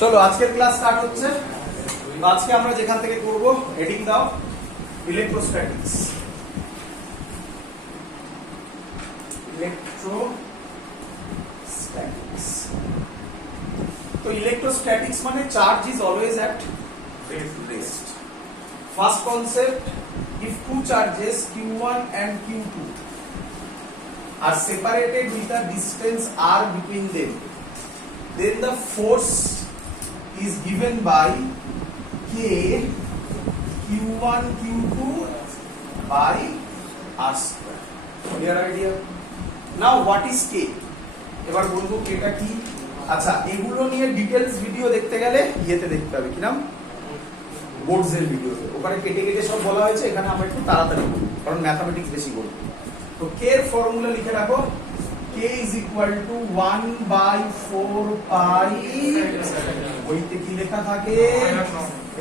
চলো আজকের class start হচ্ছে। আজকে আমরা যেখান থেকে করব হেডিং দাও ইলেকট্রোস্ট্যাটিক্স। তো ইলেকট্রোস্ট্যাটিক্স মানে charge is always at rest. First concept, if two charges q1 and q2 are separated with a distance r between them, then the force is given by k q1 q2 by r square. Clear idea? Now what is k? এবার বলবো k টা কি। আচ্ছা, এগুলো নিয়ে details video দেখতে গেলে ইয়েতে দেখতে হবে, কি নাম, বোর্ডসের ভিডিওতে। ওখানে কেটে কেটে সব বলা হয়েছে, এখানে আমরা একটু তাড়াতাড়ি বলবো কারণ ম্যাথমেটিক্স বেশি বলবো। তো k এর ফর্মুলা লিখে রাখো, k is equal to 1/4 pi, বইতে কি লেখা থাকে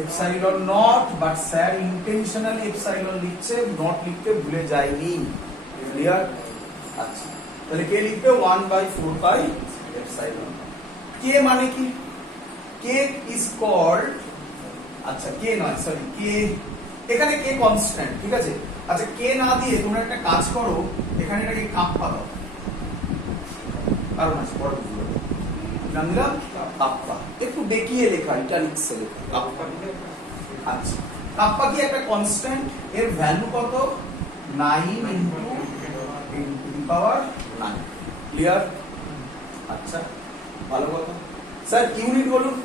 epsilon not, but sir intentionally epsilon লিখছে, নট লিখতে ভুলে যায়নি। ক্লিয়ার? আচ্ছা, তাহলে k লিখবে 1/4 pi এপসাইলন। k মানে কি? k is called, আচ্ছা k নয়, সরি k, এখানে k কনস্ট্যান্ট, ঠিক আছে। আচ্ছা, k না দিয়ে তোমরা একটা কাজ করো, এখানে এটাকে কাপ্পা দাও, কারণ আছে বড় বুঝলো নাম দিলাম কাপ্পা, একটু বেঁকিয়ে লেখা, ইটালিক্সে লেখা কাপ্পা। আচ্ছা, কাপ্পা কি একটা কনস্ট্যান্ট, এর ভ্যালু কত 9 into 10 to the power 9। Clear? আচ্ছা, ভালো কথা। স্যার ইউনিট বলুন।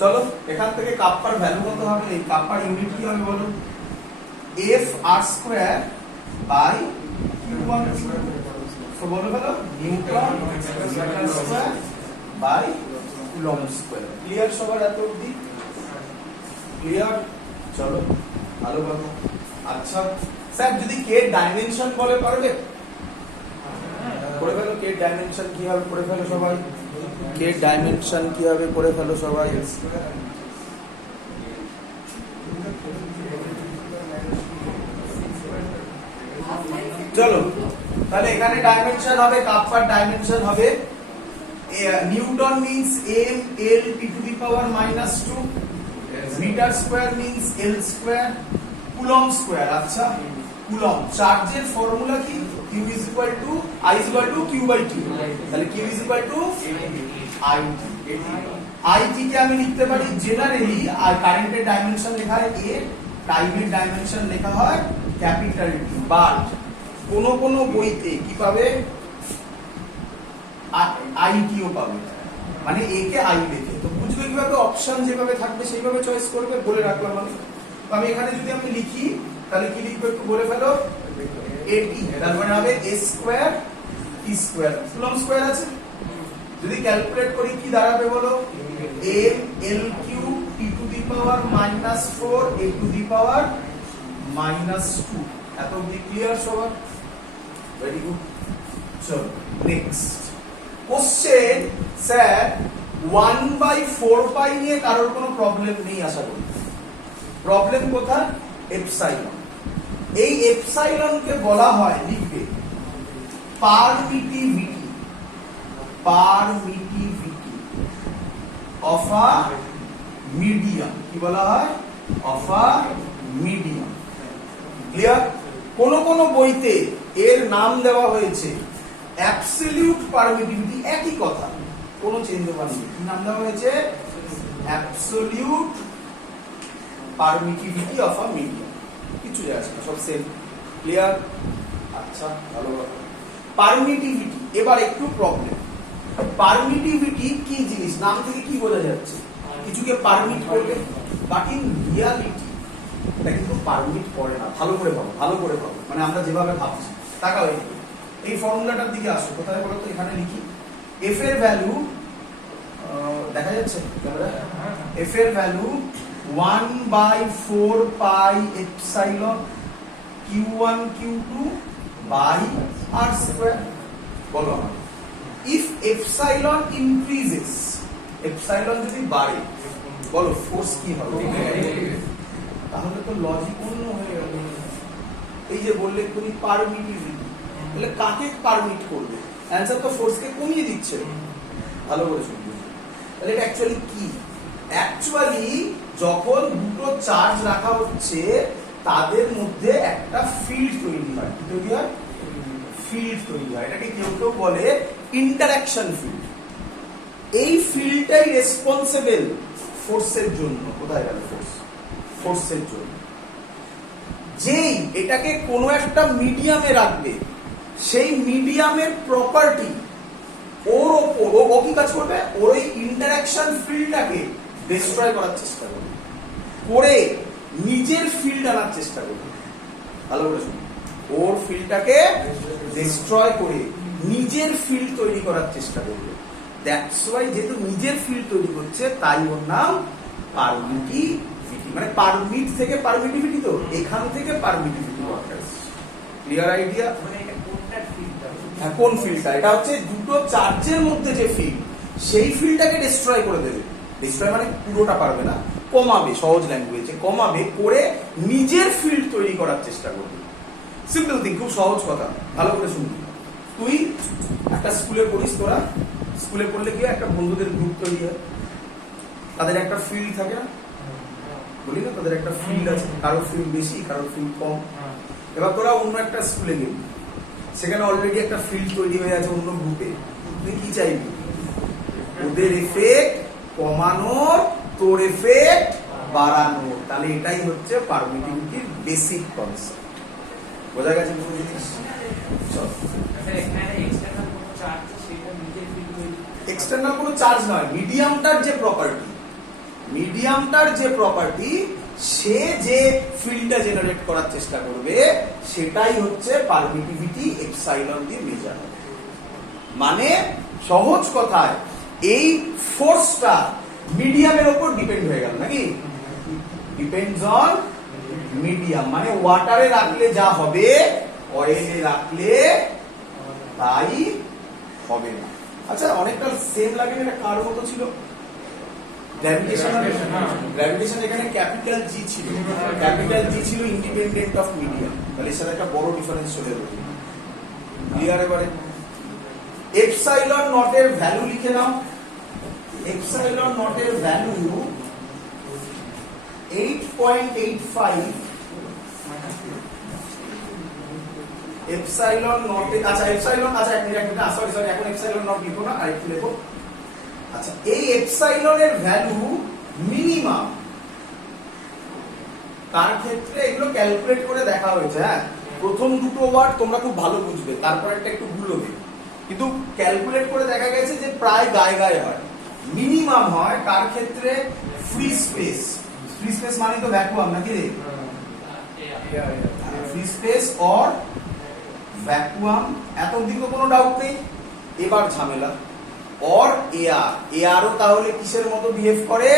চলো এখান থেকে কাপ্পার ভ্যালু কত হবে, এই কাপ্পার ইউনিট কি হবে বলুন, f r square by q1 তো বলো বলো newton metre square by coulomb square. Clear সবার এত অবধি? ক্লিয়ার? চলো ভালো কথা। আচ্ছা স্যার, যদি k ডাইমেনশন বলে পারবে? করে ফেলো, k ডাইমেনশন কি হবে করে ফেলো সবাই, k ডাইমেনশন কি হবে করে ফেলো সবাই। চলো তাহলে এখানে ডাইমেনশন হবে, কাপ্পার ডাইমেনশন হবে, newton means m l t to the power -2, metre square means l square, coulomb square. আচ্ছা, কুলম্ব চার্জের ফর্মুলা কি, q is equal to I is equal to q by t, তাহলে q is equal to I t কে আমি লিখতে পারি generally, আর কারেন্টের dimension লেখা হয় a, টাইমের ডাইমেনশন লেখা হয় ক্যাপিটাল T, বাট কোন কোন বইতে কি পাবে আইটিও পাবে, মানে a কে i লেখে। তো বুঝবে কিভাবে, অপশন যেভাবে থাকবে সেইভাবে চয়েস করবে, বলে রাখলাম আমি। তো আমি এখানে যদি আমি লিখি তাহলে কি লিখবো একটু বলে ফেলো, at, তার মানে হবে a square t square, coulomb square আছে। যদি ক্যালকুলেট করি কি দাঁড়াবে বলো, m l cube t to the power -4 a to the power -2। এত অবধি ক্লিয়ার সবার? Very good. চলো নেক্সট কোশ্চেন। স্যার 1/4 পাই নিয়ে কারোর কোনো প্রবলেম নেই আশা করি। প্রবলেম কোথায়? এপসাইলন। এই এপসাইলনকে বলা হয়, লিখবে permittivity, permittivity of a medium. কি বলা হয়? Of a medium. ক্লিয়ার? কোন কোন বইতে এর নাম দেওয়া হয়েছে অ্যাবসলিউট পারমিটিভিটি, একই কথা, কোনো চেঞ্জ হয়নি। কি নাম দেওয়া হয়েছে? Absolute permittivity of a medium. কিছু যায় আসে না, সব সেম। ক্লিয়ার? আচ্ছা, ভালো কথা। পারমিটিভিটি, এবার একটু প্রবলেম। পারমিটিভিটি কি জিনিস, নাম থেকে কি বোঝা যাচ্ছে? কিছুকে পারমিট করবে, বাট ইন রিয়ালিটি এটা কিন্তু পারমিট করে না। ভালো করে ভাবো, ভালো করে ভাবো, মানে আমরা যেভাবে ভাবছি। তাকাও এই ফর্মুলাটার দিকে আসো, কোথায় বলো তো, এখানে লিখি f এর ভ্যালু, দেখা যাচ্ছে f এর value 1/4 pi epsilon q1 q2 by r square. বলো ইফ এপসাইলন ইনক্রিজেস, এপসাইলন যদি বাড়ে, বলো ফোর্স কি হবে? তাহলে তো লজিক অন্য হয়ে গেল। এই যে বললে তুমি পারমিটিভিটি, তাহলে কাকে পারমিট করবে? অ্যানসার তো ফোর্সকে কমিয়ে দিচ্ছে। ভালো করে শুনবে, তাহলে এটা অ্যাকচুয়ালি কি? অ্যাকচুয়ালি যখন দুটো চার্জ রাখা হচ্ছে তাদের মধ্যে একটা ফিল্ড তৈরি হয়। কি তৈরি হয়? ফিল্ড তৈরি হয়। এটাকে কেউ কেউ বলে ইন্টারঅ্যাকশন ফিল্ড। এই ফিল্ডটাই রেসপন্সিবল ফোর্সের জন্য। কোথায় গেল ফোর্স? ফোর্সের জন্য। যেই এটাকে কোনো একটা মিডিয়ামে রাখবে, সেই মিডিয়ামের প্রপার্টি ওর ওপর ও কি কাজ করবে? ওর ওই ইন্টারঅ্যাকশন ফিল্ডটাকে ডিস্ট্রয় করার চেষ্টা করবে, করে নিজের ফিল্ড আনার চেষ্টা করবে। ভালো করে শুনুন, ওর ফিল্ডটাকে ডিস্ট্রয় করে নিজের ফিল্ড তৈরি করার চেষ্টা করবে। দ্যাটস ওয়াই যেহেতু নিজের ফিল্ড তৈরি করছে তাই ওর নাম পারমিটিভিটি। মানে পারমিট থেকে পারমিটিভিটি, তো এখান থেকে পারমিটিভিটি ওয়ার্ড আসছে। Clear idea? মানে এটা কোনটা ফিল্ডটা? হ্যাঁ, কোন ফিল্ডটা? এটা হচ্ছে দুটো চার্জের মধ্যে যে ফিল্ড, সেই ফিল্ডটাকে ডিস্ট্রয় করে দেবে। ডিস্ট্রয় মানে পুরোটা পারবে না, কমাবে, সহজ ল্যাঙ্গুয়েজে কমাবে, করে নিজের ফিল্ড তৈরি করার চেষ্টা করবে। সিম্পল থিং, খুব সহজ কথা, ভালো করে শুনবি। তুই একটা স্কুলে পড়িস, তোরা স্কুলে পড়লে গিয়ে একটা বন্ধুদের গ্রুপ তৈরি হয়, তাদের একটা ফিল্ড থাকে না, বলি না, তাদের একটা ফিল্ড আছে, কারো ফিল্ড বেশি, কারো ফিল্ড কম। এবার তোরা অন্য একটা স্কুলে গেলি, সেখানে অলরেডি একটা ফিল্ড তৈরি হয়ে আছে অন্য গ্রুপে, তুই কি চাইবি? ওদের এফেক্ট কমানোর, তোর এফেক্ট বাড়ানোর। তাহলে এটাই হচ্ছে পারমিটিভিটির বেসিক কনসেপ্ট। বোঝা গেছে পুরো জিনিস? এক্সটার্নাল কোনো চার্জ নয়, মিডিয়ামটার যে প্রপার্টি, সে যে ফিল্ডটা জেনারেট করার চেষ্টা করবে সেটাই হচ্ছে পারমিটিভিটি এপসাইলন দিয়ে মেজার হবে। মানে সহজ কথায় এই ফোর্সটা মিডিয়ামের উপর ডিপেন্ড হয়ে গেল নাকি? Depends on medium. মানে ওয়াটারে রাখলে যা হবে অয়েলে রাখলে তাই হবে না। আচ্ছা, অনেকটা সেম লাগে, এটা কার মতো ছিল? গ্র্যাভিটেশন এখানে ক্যাপিটাল জি ছিল, ক্যাপিটাল জি ছিল ইন্ডিপেন্ডেন্ট অফ মিডিয়াম। তাহলে এর সাথে একটা বড় ডিফারেন্স চলে এলো। ক্লিয়ার? এবারে এপসাইলন নট এর ভ্যালু লিখে নাও। এপসাইলন নট এর ভ্যালু 8.85। এপসাইলন নট, আচ্ছা এপসাইলন, আচ্ছা এক মিনিট, সরি এখন এপসাইলন নট লিখো না, আরেকটু লিখো। আচ্ছা, এই এপসাইলনের ভ্যালু মিনিমাম তার ক্ষেত্রে এগুলো ক্যালকুলেট করে দেখা হয়েছে। হ্যাঁ, প্রথম দুটো ওয়ার্ড তোমরা খুব ভালো বুঝবে, তারপর একটা একটু ভুল হবে, কিন্তু ক্যালকুলেট করে দেখা গেছে যে প্রায় গায়ে গায়ে হয়। মিনিমাম হয় কার ক্ষেত্রে? Free space. ফ্রি স্পেস মানে তো ভ্যাকুয়াম নাকি রে? ফ্রি স্পেস অর ভ্যাকুয়াম, এত দিন তো কোনো ডাউট নেই। এবার ঝামেলা, অর এয়ার। এয়ারও তাহলে কিসের মতো বিহেভ করে?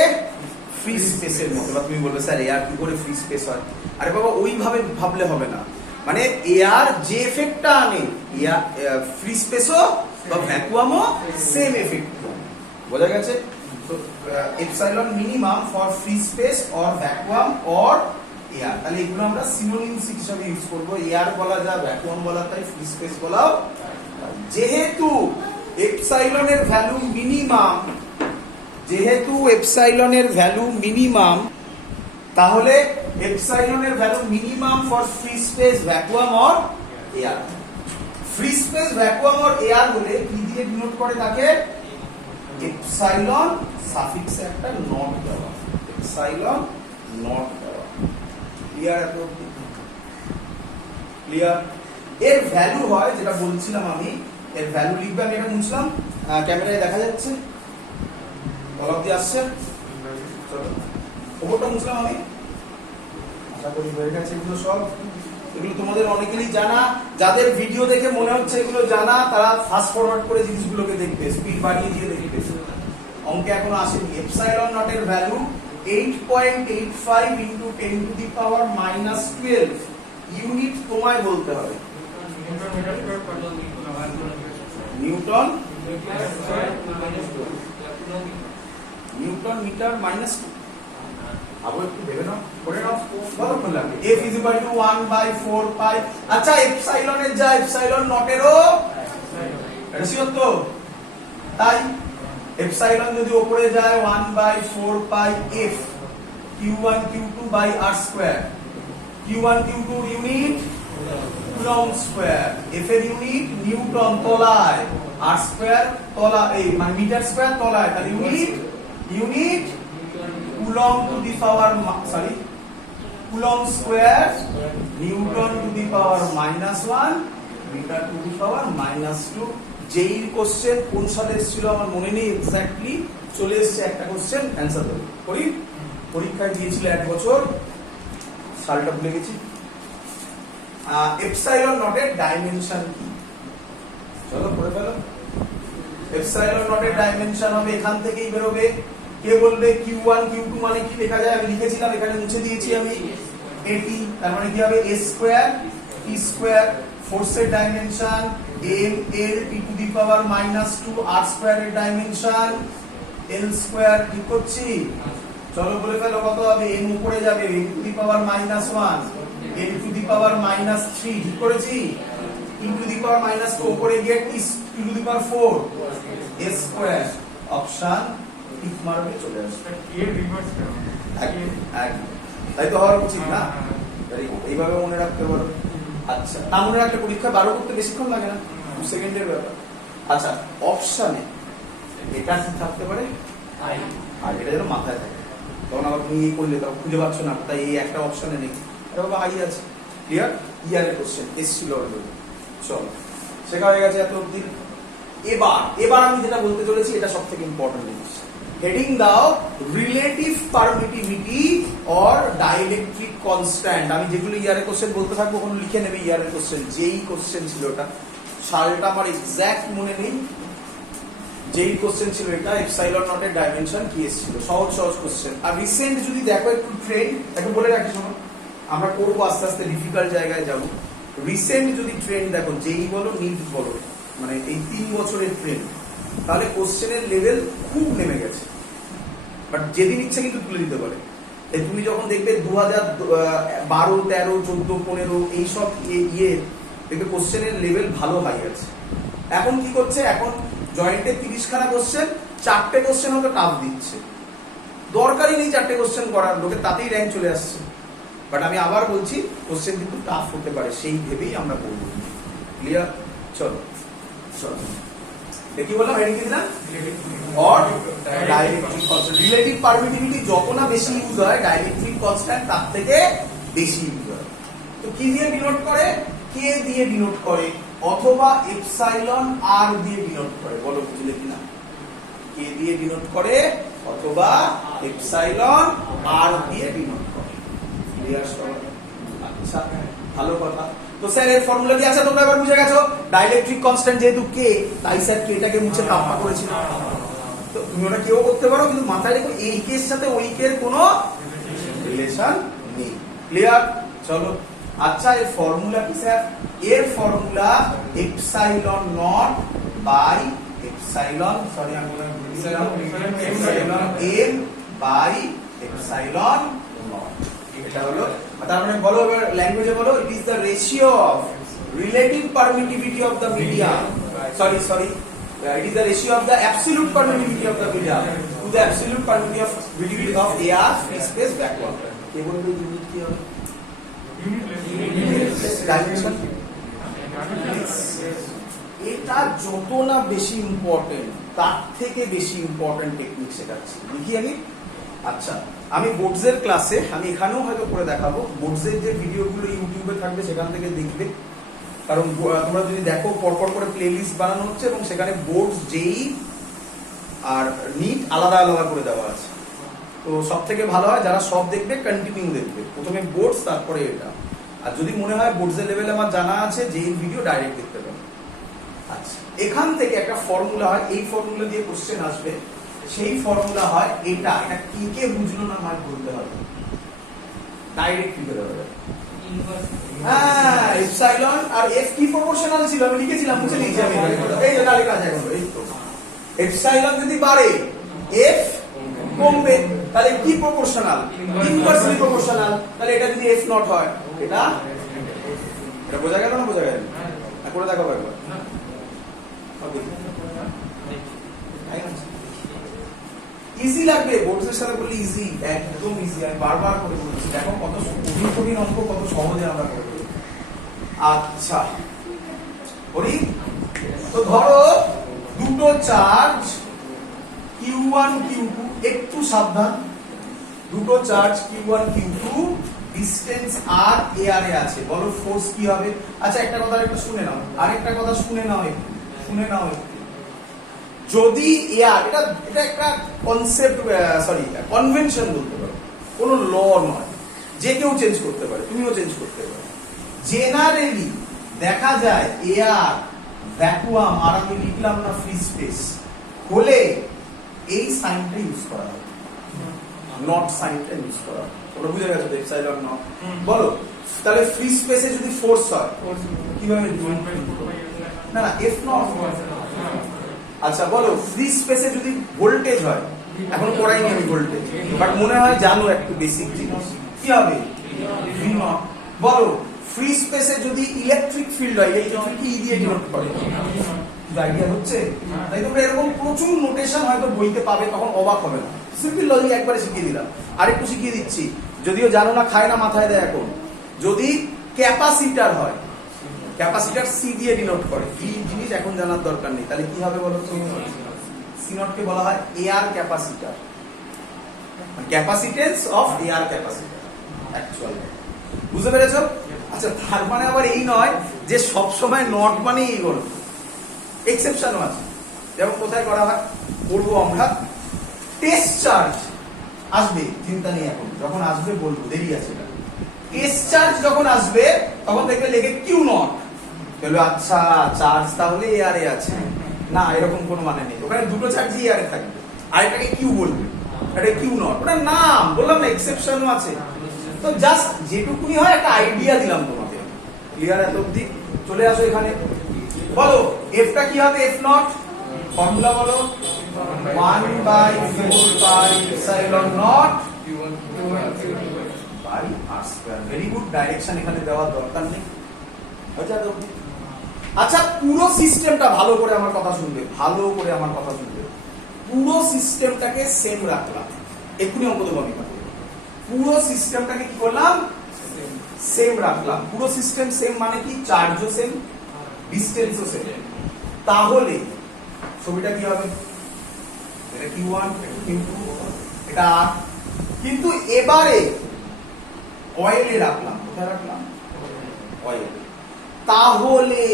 ফ্রি স্পেসের মতো। বা তুমি বলবে স্যার এয়ার কি করে ফ্রি স্পেস হয়? আরে বাবা, ওইভাবে ভাবলে হবে না। মানে এয়ার যে এফেক্টটা আনে, ফ্রি স্পেসও বা ভ্যাকুয়ামও সেম এফেক্ট। বোঝা গেছে? তো epsilon minimum for free space or vacuum or air. তাহলে এগুলো আমরা সিনোনিমস হিসেবে ইউজ করব। এয়ার বলা যায়, ভ্যাকুয়াম বলা তাই, ফ্রি স্পেস বলাও। যেহেতু এপসাইলনের ভ্যালু মিনিমাম, তাহলে এপসাইলনের value minimum for free space, vacuum or air. Free space, vacuum or air হলে কি দিয়ে ডিনোট করে তাকে? এপসাইলন সাফিক্সে একটা নট দেওয়া, এপসাইলন নট দেওয়া। ক্লিয়ার? এত ক্লিয়ার? এর ভ্যালু হয়, যেটা বলছিলাম আমি, এর ভ্যালু লিখবে। আমি এটা মুছলাম, ক্যামেরায় দেখা যাচ্ছে, বলক দিয়ে আসছে, চলো ওপরটা মুছলাম আমি। আশা করি হয়ে গেছে এগুলো সব। এগুলো তোমাদের অনেকেরই জানা, যাদের ভিডিও দেখে মনে হচ্ছে এগুলো জানা, তারা ফাস্ট ফরওয়ার্ড করে জিনিসগুলোকে দেখবে, স্পিড বাড়িয়ে দিয়ে দেখবে। অঙ্কে এখনো আসেনি। এপসাইলন নট এর value 8.85 into 10 to the power -12 unit তোমায় বলতে হবে। Newton metre -2। আবার একটু ভেবে নাও, করে নাও, কতক্ষণ লাগবে? F = 1/4 পাই। আচ্ছা, এপসাইলনের যা এপসাইলন নটেরও এটা শিওর তো? তাই এপসাইলন যদি উপরে যায় 1/4 pi f q1 q2 by r square. q1 q2 unit coulomb square, f এর ইউনিট নিউটন তলায়, r স্কয়ার তলা এই মানে মিটার স্কয়ার তলায়, তাহলে unit coulomb to the power coulomb square newton to the power -1 metre to the power -2। যেই question কোন সালে এসেছিল আমার মনে নেই এক্স্যাক্টলি, চলে এসেছে একটা কোশ্চেন অ্যানসার দেবো। পরীক্ষায় দিয়েছিল 1 বছর, সালটা ভুলে গেছি। এপসাইলন নটের ডাইমেনশন কি? চলো পড়ে ফেলো। এপসাইলন নটের ডাইমেনশন হবে এখান থেকেই বেরোবে। কে বলবে q1 q2 মানে কি লেখা যায়? আমি লিখেছিলাম, এখানে মুছে দিয়েছি আমি। এটি তার মানে কি হবে? a স্কয়ার t স্কয়ার, ফোর্সের dimension m l t to the power -2, r square এর ডাইমেনশন l স্কয়ার। ঠিক করছি? চলো বলে ফেলো কত হবে? m উপরে যাবে m to the power -1, m to the power -3। ঠিক করেছি? t টু দি পাওয়ার -2 উপরে গিয়ে t to the power 4 a square. Option tick মারবে, চলে আসবে। এর রিভার্স করো। তাই তো হওয়া উচিত না? এইভাবে মনে রাখতে পারো। আচ্ছা, তা মনে রাখতে পরীক্ষা 12 করতে বেশিক্ষণ লাগে না, 2 সেকেন্ডের ব্যাপার। আচ্ছা, অপশনে এটা কি থাকতে পারে? আর এটা যেন মাথায় থাকে, তখন আবার তুমি এই করলে তখন খুঁজে পাচ্ছ না, তাই এই একটা অপশনে নেই। এটা বাবা আই আছে। ক্লিয়ার? ইয়ারের কোশ্চেন এসেছিল অলরেডি। চলো, শেখা হয়ে গেছে এত অবধি। এবার আমি যেটা বলতে চলেছি এটা সবথেকে ইম্পর্টেন্ট জিনিস। হেডিং দাও relative permittivity or dielectric constant. আমি যেগুলো ইয়ারের কোশ্চেন বলতে থাকবো ওখানে লিখে নেবে ইয়ারের কোশ্চেন। যেই কোশ্চেন ছিল ওটা, সালটা আমার এক্সাক্ট মনে নেই, যেই কোশ্চেন ছিল এটা এপসাইলন নটের ডাইমেনশন কি এসেছিল। সহজ কোশ্চেন। আর রিসেন্ট যদি দেখো একটু ট্রেন্ড, একটু বলে রাখি শোনো, আমরা করবো আস্তে আস্তে, ডিফিকাল্ট জায়গায় যাব। রিসেন্ট যদি ট্রেন্ড দেখো, যেই বলো নিট বলো, মানে এই 3 বছরের ট্রেন্ড, তাহলে কোশ্চেনের লেভেল খুব নেমে গেছে। বাট যেদিন ইচ্ছা কিন্তু তুলে দিতে পারে। তুমি যখন দেখবে 2012, 13, 14, 15 এইসব ইয়ে দেখবে কোশ্চেনের লেভেল ভালো হাই আছে। এখন কি করছে? এখন জয়েন্টে 30 খানা কোশ্চেন, 4টে কোশ্চেন হয়তো টাফ দিচ্ছে। দরকারই নেই 4টে কোশ্চেন করার, লোকে তাতেই র্যাঙ্ক চলে আসছে। বাট আমি আবার বলছি, কোশ্চেন কিন্তু টাফ হতে পারে, সেই ভেবেই আমরা করবো। ক্লিয়ার? চলো দেখি বললাম হেডিং কি দিলাম? Or dielectric constant. Relative permittivity যত না বেশি ইউজ হয়, ডাইইলেকট্রিক কনস্ট্যান্ট তার থেকে বেশি ইউজ হয়। তো কি দিয়ে ডিনোট করে? কে দিয়ে ডিনোট করে অথবা এপসাইলন আর দিয়ে ডিনোট করে। বলো বুঝলে কিনা? কে দিয়ে ডিনোট করে অথবা এপসাইলন আর দিয়ে ডিনোট করে। ক্লিয়ার সবাই? আচ্ছা, ভালো কথা। তো স্যার এর ফর্মুলা কি আছে? তোমরা এবার বুঝে গেছো। ডাইইলেকট্রিক কনস্ট্যান্ট যেহেতু কে, তাই স্যার কেটাকে মুছে কাপা করেছিল। তো তুমি ওটা কেউ করতে পারো, কিন্তু মাথায় রেখো এই কের সাথে ওই কের কোনো রিলেশন নেই। ক্লিয়ার? চলো। আচ্ছা, এর ফর্মুলা কি স্যার? এর formula epsilon not by epsilon, sorry আমি epsilon m by epsilon nought. এটা হলো, তার মানে বলো এবার ল্যাঙ্গুয়েজে বলো, it is the ratio of relative permittivity of the medium, sorry it is the ratio of the absolute permittivity of the medium to the absolute permittivity of air free space backward. কে বলবে unit কি হবে? Dimension. এটা যত না বেশি important, তার থেকে বেশি ইম্পর্টেন্ট টেকনিক শেখাচ্ছি। দেখি আগে। আচ্ছা, আমি বোর্ডসের ক্লাসে, আমি এখানেও হয়তো করে দেখাবো, বোর্ডসের যে ভিডিওগুলো ইউটিউবে থাকবে সেখান থেকে দেখবে। কারণ তোমরা যদি দেখো পরপর করে প্লেলিস্ট বানানো হচ্ছে এবং সেখানে বোর্ডস, জেই আর নিট আলাদা আলাদা করে দেওয়া আছে। তো সব থেকে ভালো হয় যারা সব দেখবে কন্টিনিউ দেখবে, প্রথমে বোর্ডস তারপরে এটা। আর যদি মনে হয় বোর্ডসের লেভেলে আমার জানা আছে, যেই ভিডিও ডাইরেক্ট দেখতে পাবে। আচ্ছা, এখান থেকে একটা ফর্মুলা হয়, এই ফর্মুলা দিয়ে কোশ্চেন আসবে। সেই ফর্মুলা হয় এটা কি কে বুঝলো না আমার বলতে হবে, ডাইরেক্ট কি করে হবে? হ্যাঁ, এপসাইলন আর এফ কি প্রপোর্শনাল ছিল, আমি লিখেছিলাম, মুছে দিয়েছি আমি। এই যে লেখা আছে এখন, এই তো এপসাইলন যদি বাড়ে এফ কমবে, তাহলে কি প্রপোর্শনাল? Inversely proportional. তাহলে এটা যদি এফ নট হয়, এটা বোঝা গেল না? বোঝা গেল? করে দেখাবো একবার। ইজি লাগবে, বোর্ডসের সাথে বললে ইজি, একদম ইজি। আমি বারবার করে বলছি, দেখো কত কঠিন কঠিন অঙ্ক কত সহজে আমরা করব। আচ্ছা করি তো, ধরো দুটো চার্জ Q1 Q2, একটু সাবধান, দুটো চার্জ Q1 Q2 ডিসটেন্স আর এআর এ আছে, বলো ফোর্স কি হবে? আচ্ছা একটা কথা একটু শুনে নাও, আরেকটা কথা শুনে নাও, শুনে নাও। যদি এআর, এটা এটা একটা কনসেপ্ট, সরি কনভেনশন বলতে পারো, কোনো ল নয়, যে কেউ চেঞ্জ করতে পারে, তুমিও চেঞ্জ করতে পারো। জেনারেলি দেখা যায় এআর ভ্যাকুয়াম, আর আমি লিখলাম না ফ্রি স্পেস হলে এই সাইনটা ইউজ করা হয়, নট সাইনটা ইউজ করা হয়। তোমরা বুঝে গেছো এপসাইলন নট। বলো তাহলে ফ্রি স্পেসে যদি ফোর্স হয় কিভাবে? না না এফ নট। আচ্ছা বলো ফ্রি স্পেসে যদি ভোল্টেজ হয়, এখন পড়াইনি আমি ভোল্টেজ, বাট মনে হয় জানো একটু বেসিক জিনিস, কি হবে? V naught. বলো ফ্রি স্পেসে যদি ইলেকট্রিক ফিল্ড হয়, ইলেকট্রিক ফিল্ড কি ই দিয়ে ডিনোট করে? আইডিয়া হচ্ছে? তাই তোমরা এরকম প্রচুর নোটেশন হয়তো বইতে পাবে, তখন অবাক হবে না। সিম্পল লজিক একবারে শিখিয়ে দিলাম, আরেকটু শিখিয়ে দিচ্ছি, যদিও জানো না, খায় না, মাথায় দেয় এখন। যদি ক্যাপাসিটার হয়, ক্যাপাসিটার সি দিয়ে ডিনোট করে, কি জিনিস এখন জানার দরকার নেই, তাহলে কি হবে বলো? সি নট কে বলা হয় air capacitor, capacitance of air capacitor actually. বুঝতে পেরেছো? আচ্ছা তার মানে আবার এই নয় যে সব সময় নট মানে এই বলো, এক্সেপশনও আছে। যেমন কোথায় করা হয়, করবো আমরা, টেস্ট চার্জ আসবে, চিন্তা নেই, এখন যখন আসবে বলবো, দেরি আছে। টেস্ট চার্জ যখন আসবে তখন দেখবে লেগে কিউ নট, বলবে আচ্ছা চার্জ তাহলে এয়ারে আছে না, এরকম কোনো মানে নেই, ওখানে দুটো চার্জই এয়ারে থাকবে, আর এটাকে কিউ বলবে, এটা কিউ নট, ওটা নাম বললাম না, এক্সেপশনও আছে। তো জাস্ট যেটুকুনি হয় একটা আইডিয়া দিলাম তোমাকে, ক্লিয়ার? এত অবধি চলে আসো এখানে। বলো এফটা কি হবে? এফ নট ফর্মুলা বলো, 1/4 pi epsilon not by R square. Very good, direction এখানে দেওয়ার দরকার নেই। আচ্ছা পুরো সিস্টেমটা ভালো করে আমার কথা শুনবে, ভালো করে আমার কথা শুনবে। পুরো সিস্টেমটাকে সেম রাখলাম, এক্ষুনি অঙ্ক দেবো আমি। পুরো সিস্টেমটাকে কি করলাম? সেম রাখলাম। পুরো সিস্টেম সেম মানে কি? চার্জও সেম, ডিসটেন্সও সেম। তাহলে ছবিটা কি হবে? এটা Q1, এটা Q2, এটা R। কিন্তু এবারে অয়েলে রাখলাম, কোথায় রাখলাম? অয়েল। তাহলে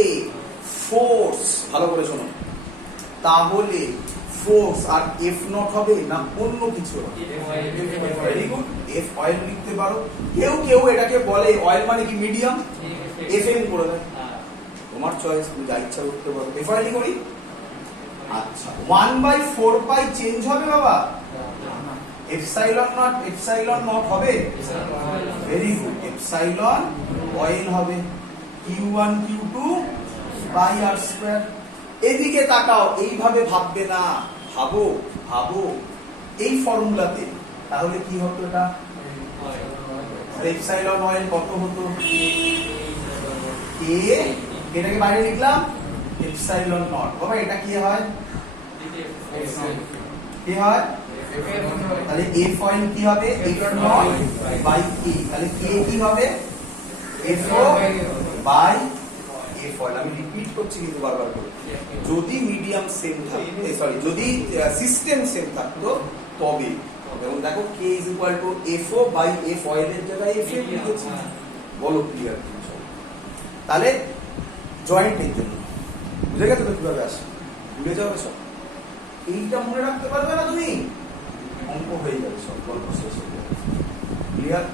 ফোর্স, ভালো করে শোনো, তাহলে ফোর্স আর এফ নট হবে না অন্য কিছু হবে? ভেরি গুড, এফ অয়েল লিখতে পারো। কেউ কেউ এটাকে বলে অয়েল মানে কি মিডিয়াম, এফএম করে দেয়, তোমার চয়েস, তুমি যা ইচ্ছা করতে পারো। এফ অয়েল করি। আচ্ছা 1/4 পাই চেঞ্জ হবে বাবা? এপসাইলন নট হবে? ভেরি গুড, এপসাইলন অয়েল হবে, Q1 Q2 by R square. এদিকে তাকাও, এইভাবে ভাববে না, ভাবো ভাবো এই ফর্মুলাতে, তাহলে কি হতো? এটা এপসাইলন অয়েল কত হতো? এ, এটাকে বাইরে লিখলাম এপসাইলন নট। বাবা এটা কি হয়? কি হয়? তাহলে এফ অয়েল কি হবে? F nought by K. তাহলে কে কি হবে? F O by F oil. আমি রিপিট করছি কিন্তু বারবার করে, যদি মিডিয়াম সেম থাকতো, সরি যদি সিস্টেম সেম থাকতো তবে। এবং দেখো K is equal to F O by F oil এর জায়গায় এফ এম লিখেছি। বলো ক্লিয়ার? তাহলে জয়েন্টের জন্য বুঝে গেছো তো কিভাবে আসে? ভুলে যাবে সব, এইটা মনে রাখতে পারবে না তুমি, অঙ্ক হয়ে যাবে সব, গল্প শেষ হয়ে যাবে। ক্লিয়ার?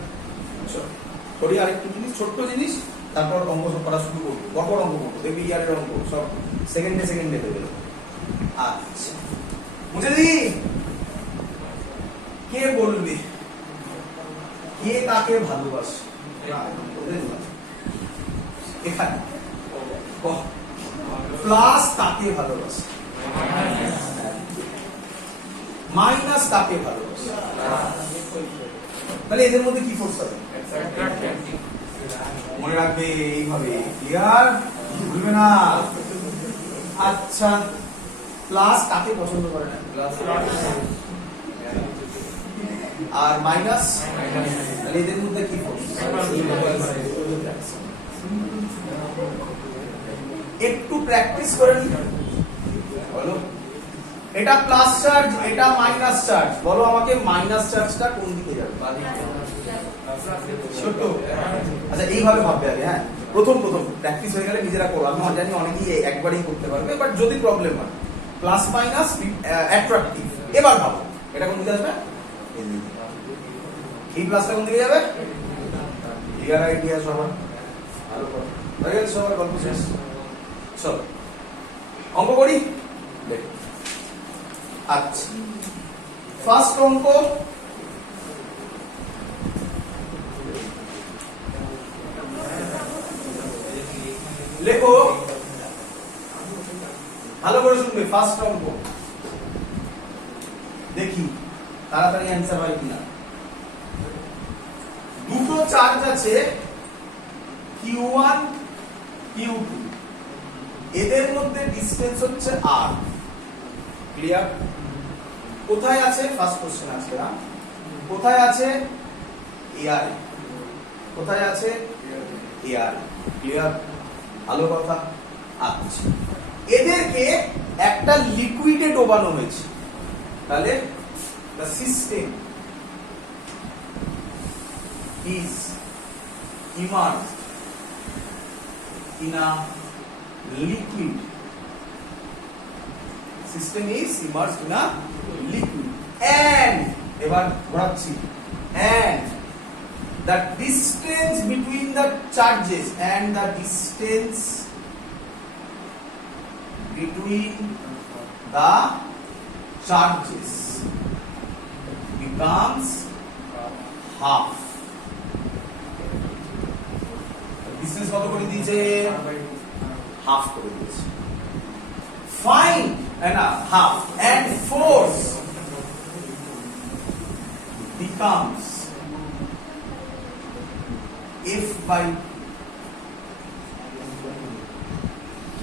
করি আরেকটু জিনিস, ছোট্ট জিনিস, তারপর অঙ্ক সব করা শুরু করবো। বড় অঙ্ক করবো, দেখবি ইয়ারের অঙ্ক সব সেকেন্ডে সেকেন্ডে দেবে। আচ্ছা বুঝে দি, কে বলবে কে কাকে ভালোবাসে? এখানে প্লাস কাকে ভালোবাসে, মাইনাস কাকে ভালোবাসে। তাহলে এদের মধ্যে কি ফোর্স হবে? মনে রাখবে এইভাবে, ক্লিয়ার? ভুলবে না। আচ্ছা প্লাস কাকে পছন্দ করে না? আর মাইনাস, তাহলে এদের মধ্যে কি ফোর্স? একটু প্র্যাকটিস করে নিন। বলো এটা প্লাস চার্জ, এটা মাইনাস চার্জ, বলো আমাকে মাইনাস চার্জটা কোন দিকে যাবে? ছোট। আচ্ছা এইভাবে ভাববে আগে, হ্যাঁ প্রথম প্র্যাকটিস হয়ে গেলে নিজেরা করো। আমি জানি অনেকেই একবারই করতে পারবে, বাট যদি প্রবলেম হয় প্লাস মাইনাস অ্যাট্রাকটিভ। এবার ভাবো এটা কোন দিকে আসবে? এই প্লাসটা কোন দিকে যাবে? ক্লিয়ার আইডিয়া সবার? ভালো করে হয়ে গেছে সবার গল্প শেষ। চলো অঙ্ক করি। আচ্ছা ফার্স্ট অঙ্ক, লেখো ভালো করে শুনবে। ফার্স্ট অঙ্ক দেখি তাড়াতাড়ি অ্যান্সার হয় কিনা। দুটো চার্জ আছে Q1 Q2, এদের মধ্যে ডিসটেন্স হচ্ছে r। ক্লিয়ার? কোথায় আছে? ফার্স্ট কোশ্চেন আছে না, কোথায় আছে? AR। কোথায় আছে? AR। ক্লিয়ার? ভালো কথা। আচ্ছা এদেরকে একটা লিকুইডে ডোবানো হয়েছে, তাহলে the system is immersed in a liquid. System is immersed in a liquid and এবার ঘোরাচ্ছি, and the distance between the charges and the distance between the charges becomes half. Distance কত করে দিয়েছে? হাফ করে দিয়েছে। Find না half and force becomes F by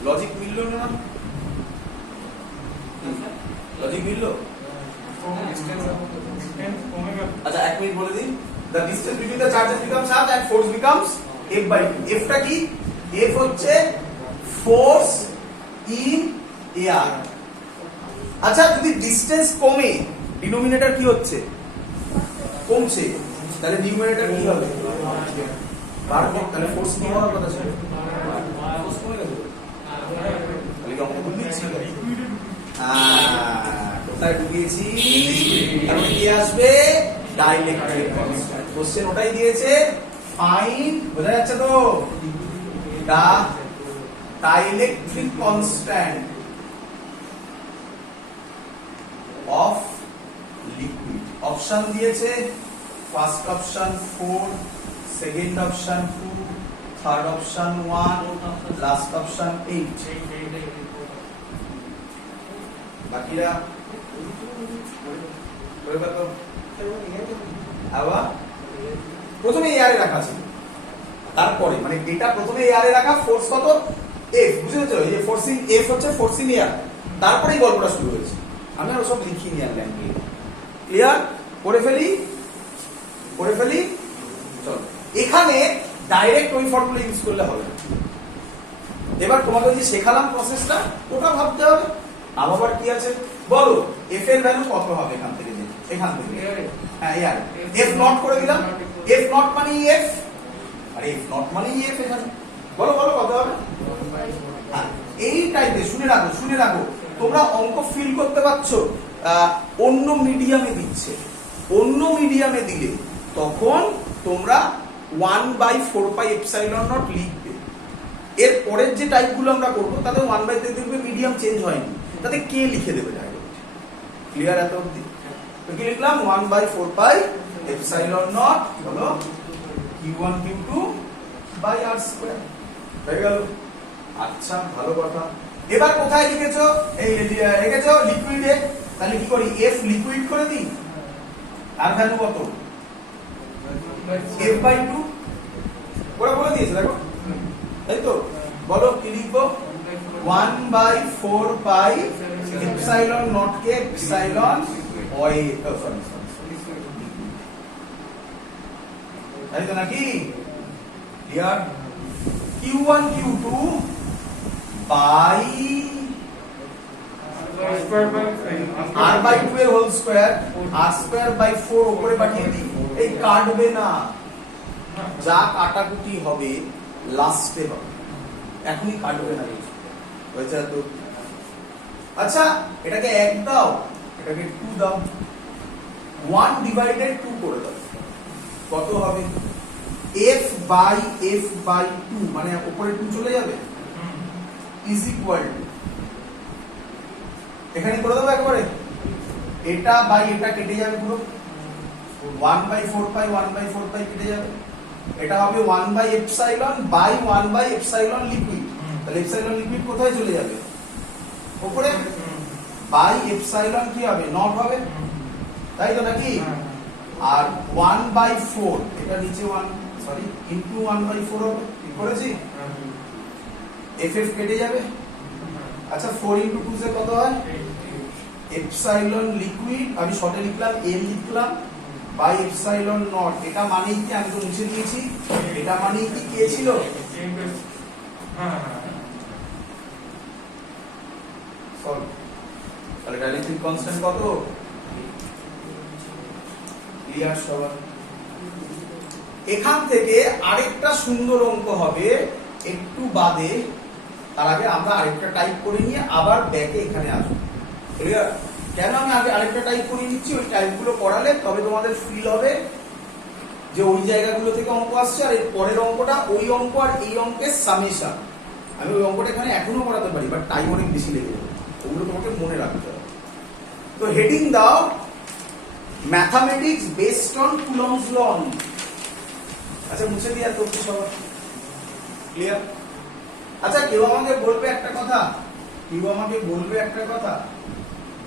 logic মিললো না? Logic মিললো? আচ্ছা এক মিনিট বলে দিন। The distance between the charges becomes half and force becomes F by 2. F টা কি? F হচ্ছে force in air। আচ্ছা যদি ডিসটেন্স কমে ডিনোমিনেটর কি হচ্ছে? কমছে, তাহলে নিউমারেটর কি হবে? বাড়বে, তাহলে ফোর্স কি হওয়ার কথা ছিল? ফোর্স কমে গেছে, তাহলে কি অঙ্ক ভুল দিচ্ছি? কোথায় ঢুকিয়েছি? তাহলে কি আসবে? Dielectric constant. কোশ্চেন ওটাই দিয়েছে, ফাইন্ড। বোঝা যাচ্ছে তো? The dielectric constant of liquid. Option দিয়েছে, first option 4, second option 2, third option 1, last option 8। বাকিরা আবার প্রথমে এয়ারে রাখা ছিল, তারপরে মানে এটা প্রথমে এয়ারে রাখা, ফোর্স কত? F। বুঝতে পেরেছো? এই যে ফোর্সিং F হচ্ছে ফোর্সিং এয়ার, তারপরেই গল্পটা শুরু হয়েছে। আমি আর সব লিখি নি আর ল্যাঙ্গুয়েজ। ক্লিয়ার? করে ফেলি। চলো এখানে ডাইরেক্ট ওই ফর্মুলা ইউজ করলে হবে না। এবার তোমাকে যে শেখালাম প্রসেসটা, ওটা ভাবতে হবে। আবার কি আছে বলো? F এর ভ্যালু কত হবে এখান থেকে? এখান থেকে হ্যাঁ এয়ার F নট করে দিলাম। F নট মানে F, আরে F নট মানে F এখানে। বলো কত হবে? এই টাইপে শুনে রাখো। তোমরা অঙ্ক ফিল করতে পারছো? অন্য মিডিয়ামে দিচ্ছে, অন্য মিডিয়ামে দিলে তখন তোমরা 1/4πε0 লিখবে। এর পরের যে টাইপগুলো আমরা করবো তাতে 1/3 দেখবে মিডিয়াম চেঞ্জ হয়নি, তাতে কে লিখে দেবে ডাইরেক্ট। ক্লিয়ার? এত অবধি কি লিখলাম? 1/4πε0 হলো Q1 Q2 বাই r²। হয়ে গেল? আচ্ছা ভালো কথা। এবার কোথায় লিখেছো? এই লিখেছো লিকুইডে, তাহলে কি করি? F লিকুইড করে দিই, আর ভ্যালু কত? F/2। ওরা বলে দিয়েছে দেখো, তাই তো? বলো কি লিখবো? 1/4πε0 কে এপসাইলন ওয়াই তাই তো নাকি? Clear? Q1 Q2 by r by 2 এর whole square, r square by 4 উপরে পাঠিয়ে দিই। এই কাটবে না, যা কাটাকুটি হবে লাস্টে হবে, এখনই কাটবে না কিছু। হয়েছে তো? আচ্ছা, এটাকে 1 দাও, এটাকে 2 দাও, 1 ডিভাইডেড 2 করে দাও, কত হবে? f বাই 2 মানে উপরে 2 চলে যাবে, ইজ ইকুয়াল টু, এখানে করে দেবো একবারে, এটা বাই এটা কেটে যাবে পুরো, 1 বাই 4 পাই 1 বাই 4 পাই কেটে যাবে, এটা হবে 1 by epsilon by 1 by epsilon liquid. তাহলে এপসাইলন লিকুইড কোথায় চলে যাবে? উপরে, বাই এপসাইলন কি হবে? নট হবে, তাই তো নাকি? আর 1 বাই 4 এটা নিচে 1 সরি ইনটু 1 বাই 4 হবে, ঠিক করেছি? এফ কেটে যাবে। আচ্ছা 4 ইনটু 2 সে কত হয়? এপসাইলন লিকুইড, আমি শর্টে লিখলাম এল লিখলাম, বাই এপসাইলন নট। এটা মানেই কি, আমি তো মুছে দিয়েছি, এটা মানেই কি কে ছিল? সলভ। তাহলে ডাইলেকট্রিক কনস্ট্যান্ট কত? ক্লিয়ার সবার? এখান থেকে আরেকটা সুন্দর অঙ্ক হবে একটু বাদে, তার আগে আমরা আরেকটা টাইপ করে নিয়ে আবার ব্যাকে এখানে আসবো। ক্লিয়ার? কেন আমি আগে আরেকটা টাইপ করে নিচ্ছি, ওই টাইপগুলো করালে তবে তোমাদের ফিল হবে যে ওই জায়গাগুলো থেকে অঙ্ক আসছে, আর এর পরের অঙ্কটা ওই অঙ্ক আর এই অঙ্কের সামেশন। আমি ওই অঙ্কটা এখানে এখনো করাতে পারি, বাট টাইম অনেক বেশি লেগে যাবে, ওগুলো তোমাকে মনে রাখতে হবে। তো হেডিং দাও mathematics based on Coulomb's law only. আচ্ছা মুছে দিয়ে আর করতে সবার ক্লিয়ার? আচ্ছা কেউ আমাকে বলবে একটা কথা,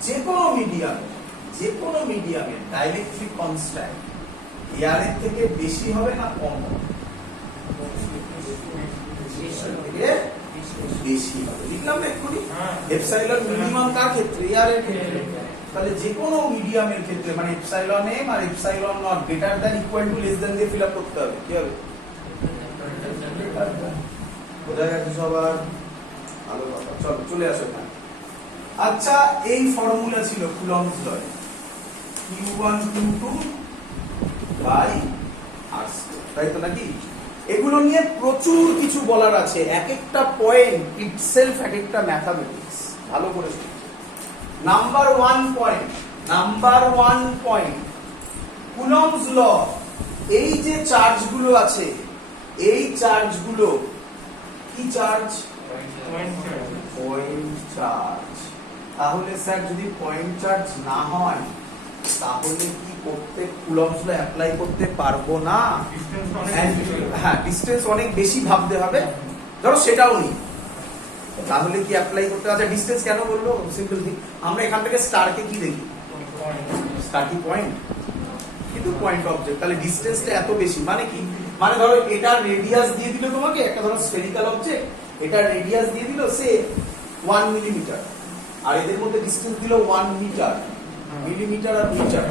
যে কোনো মিডিয়ামের ডাইলেকট্রিক কনস্ট্যান্ট এয়ারের থেকে বেশি হবে না কম হবে? বেশি হবে, লিখলাম না এক্ষুনি। এপসাইলন মিনিমাম কার ক্ষেত্রে? এয়ারের ক্ষেত্রে। তাহলে যে কোনো মিডিয়ামের ক্ষেত্রে মানে epsilon M R epsilon naught greater than equal to less than দিয়ে ফিল আপ করতে হবে। কি হবে? বোঝা গেছে সবার? ভালো কথা, চলো চলে আসো এখানে। আচ্ছা এই ফর্মুলা ছিল Coulomb's law, Q1 Q2 by r square, তাই তো নাকি? এগুলো নিয়ে প্রচুর কিছু বলার আছে, এক একটা পয়েন্ট ইটসেলফ এক একটা ম্যাথামেটিক্স। ভালো করে শুনুন। নাম্বার 1 পয়েন্ট কুলম্বস ল, এই যে চার্জগুলো আছে, এই চার্জগুলো কি চার্জ? Point charge. তাহলে স্যার যদি পয়েন্ট চার্জ না হয় তাহলে কি করতে, কুলম্বস ল অ্যাপ্লাই করতে পারবো না? হ্যাঁ, ডিসটেন্স অনেক বেশি ভাবতে হবে, ধরো সেটাও নেই, তাহলে কি অ্যাপ্লাই করতে? আচ্ছা ডিসটেন্স কেন বলবো? সিম্পল থিং, আমরা এখান থেকে স্টারকে কি দেখি? স্টার কি পয়েন্ট? কিন্তু পয়েন্ট অবজেক্ট, তাহলে ডিসটেন্সটা এত বেশি মানে কি? মানে ধরো এটা রেডিয়াস দিয়ে দিল তোমাকে, একটা ধরো স্ফেরিক্যাল অবজেক্ট, এটা রেডিয়াস দিয়ে দিল সে 1 মিলিমিটার, আর এদের মধ্যে ডিসটেন্স দিল 1 মিটার, মিলিমিটার আর মিটার,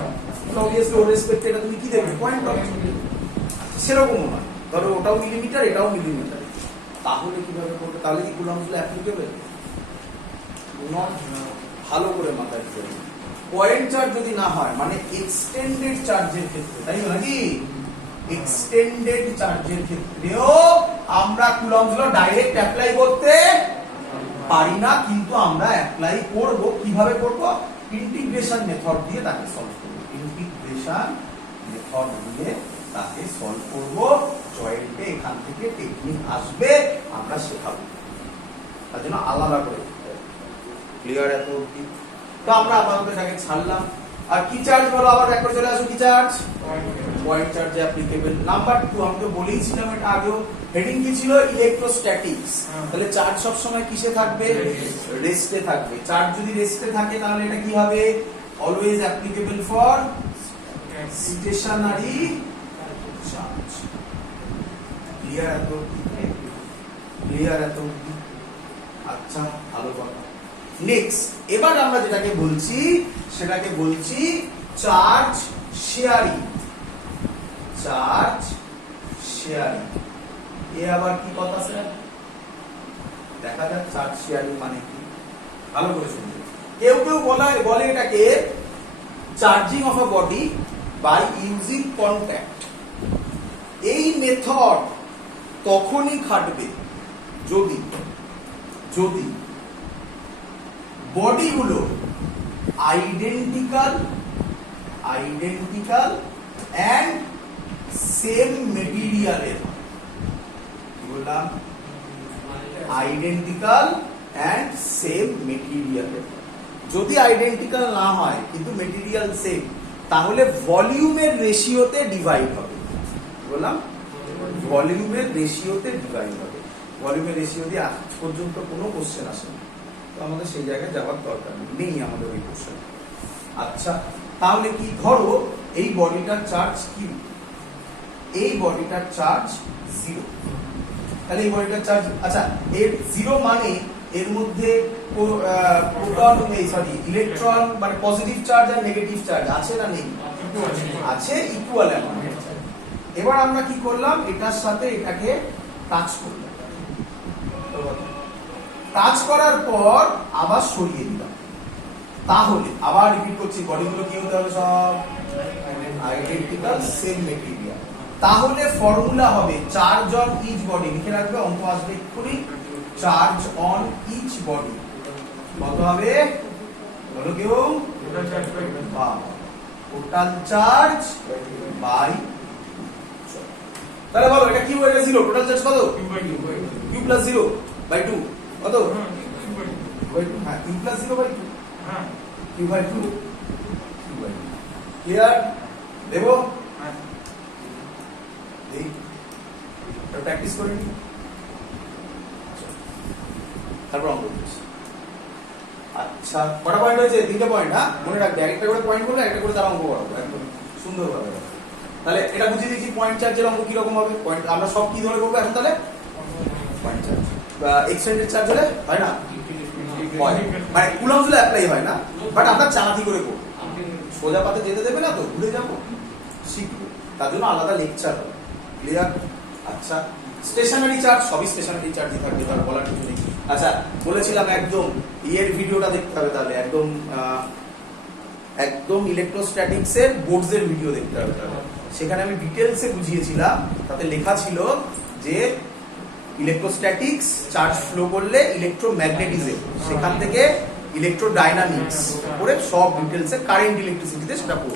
অবভিয়াসলি ওর রেসপেক্টে এটা তুমি কি দেখবে? Point object. সেরকম না, ধরো ওটাও মিলিমিটার এটাও মিলিমিটার, তাহলে কিভাবে করবে? তাহলে কি কুলম্বস ল অ্যাপ্লিকেবল? নট। ভালো করে মাথায় ঢুকে, পয়েন্ট চার্জ যদি না হয় মানে এক্সটেন্ডেড চার্জের ক্ষেত্রে, তাই না নাকি? এক্সটেন্ডেড চার্জের ক্ষেত্রেও আমরা কুলম্বস ল ডাইরেক্ট অ্যাপ্লাই করতে পারি না, কিন্তু আমরা অ্যাপ্লাই করব। কিভাবে করব? ইন্টিগ্রেশন মেথড দিয়ে তাকে সলভ করব। ইন্টিগ্রেশন মেথড দিয়ে তাকে সলভ করব। জয়েন্টে এখান থেকে টেকনিক আসবে, আমরা শেখাবো, তার জন্য আলাদা করে। ক্লিয়ার এত কি? তো আমরা আপাতত এটাকে ছাড়লাম। আর কি চার্জ বলো, আবার একবার চলে আসো, কি charge? Point charge applicable. Number 2 আমি তো বলেইছিলাম এটা আগেও, হেডিং কি ছিল? ইলেকট্রোস্ট্যাটিক্স। তাহলে চার্জ সব সময় কিসে থাকবে? রেস্টে থাকবে। চার্জ যদি রেস্টে থাকে তাহলে এটা কি হবে? Always applicable for stationary charge. Clear এত? ক্লিয়ার এত? আচ্ছা ভালো কথা। নেক্সট, এবার আমরা যেটাকে বলছি সেটাকে বলছি চার্জ শেয়ারিং। Charge sharing. এ আবার কি কথা স্যার? দেখা যাক চার্জ শেয়ারিং মানে কি, ভালো করে শুনবে। কেউ কেউ বলে এটাকে charging of a body by using contact. এই মেথড তখনই খাটবে যদি বডিগুলো আইডেন্টিক্যাল অ্যান্ড সেম মেটেরিয়ালের। বললাম আইডেন্টিক্যাল অ্যান্ড সেম মেটেরিয়ালের। যদি আইডেন্টিক্যাল না হয় কিন্তু মেটেরিয়াল সেম, তাহলে ভলিউমের রেশিওতে ডিভাইড হবে। বললাম ভলিউমের রেশিওতে ডিভাইড হবে। ভলিউমের রেশিও দিয়ে আজ পর্যন্ত কোনো কোশ্চেন আসেনি, তো আমাদের সেই জায়গায় যাওয়ার দরকার নেই আমাদের ওই কোশ্চেন। আচ্ছা, তাহলে কি, ধরো এই বডিটার চার্জ কিউ, এই বডিটার চার্জ 0, তাহলে এই বডিটার চার্জ, আচ্ছা এর 0 মানে এর মধ্যে প্রোটন ইলেকট্রন মানে পজিটিভ চার্জ আর নেগেটিভ চার্জ আছে না নেই? আছে, ইকুয়াল অ্যামাউন্ট। এবার আমরা কি করলাম, এটার সাথে এটাকে টাচ করলাম, টাচ করার পর আবার সরিয়ে দিলাম। তাহলে আবার রিপিট করছি, বডিগুলো কি হতে হবে? সব আইডেন্টিক্যাল সেম মেটেরিয়াল। তাহলে ফর্মুলা হবে চার্জ অন ইচ বডি, লিখে রাখবে, অঙ্ক আসবে এক্ষুনি। চার্জ অন ইচ বডি কত হবে বলো কেউ? টোটাল চার্জ বাই, তাহলে বলো এটা কিউ, এটা 0, টোটাল চার্জ কত? কিউ প্লাস 0 বাই 2 কত? হ্যাঁ, কিউ প্লাস 0 বাই 2, হ্যাঁ কিউ বাই 2, ক্লিয়ার? দেবো প্র্যাকটিস করে নি, তারপর অঙ্ক করছি। আচ্ছা, কটা পয়েন্ট হয়েছে? 3টে পয়েন্ট। হ্যাঁ, মনে রাখবে, একটা করে পয়েন্ট করলে একটা করে তার অঙ্ক করাবো একদম সুন্দরভাবে। তাহলে এটা বুঝিয়ে দিচ্ছি পয়েন্ট চার্জের অঙ্ক কিরকম হবে। পয়েন্ট আমরা সব কি ধরে করবো এখন? তাহলে পয়েন্ট চার্জ বা এক্সটেন্ডেড চার্জ হলে হয় না, মানে কুলম্বস হলে অ্যাপ্লাই হয় না, বাট আমরা চালাকি করে করবো। সোজা পাতে যেতে দেবে না তো, ভুলে যাবো, শিখবো, তার জন্য আলাদা লেকচার হবে। ক্লিয়ার? আচ্ছা, স্টেশনারি চার্জ, সবই স্টেশনারি চার্জই থাকবে, তার বলার কিছু নেই। আচ্ছা, বলেছিলাম একদম ইয়ের ভিডিওটা দেখতে হবে, তাহলে একদম ইলেকট্রোস্ট্যাটিক্স এর বোর্ডস এর ভিডিও দেখতে হবে। তাহলে সেখানে আমি ডিটেলসে বুঝিয়েছিলাম, তাতে লেখা ছিল যে ইলেকট্রোস্ট্যাটিক্স চার্জ ফ্লো করলে ইলেকট্রোম্যাগনেটিজম, সেখান থেকে ইলেকট্রোডাইনামিক্স করে সব ডিটেলসে কারেন্ট ইলেকট্রিসিটিতে সেটা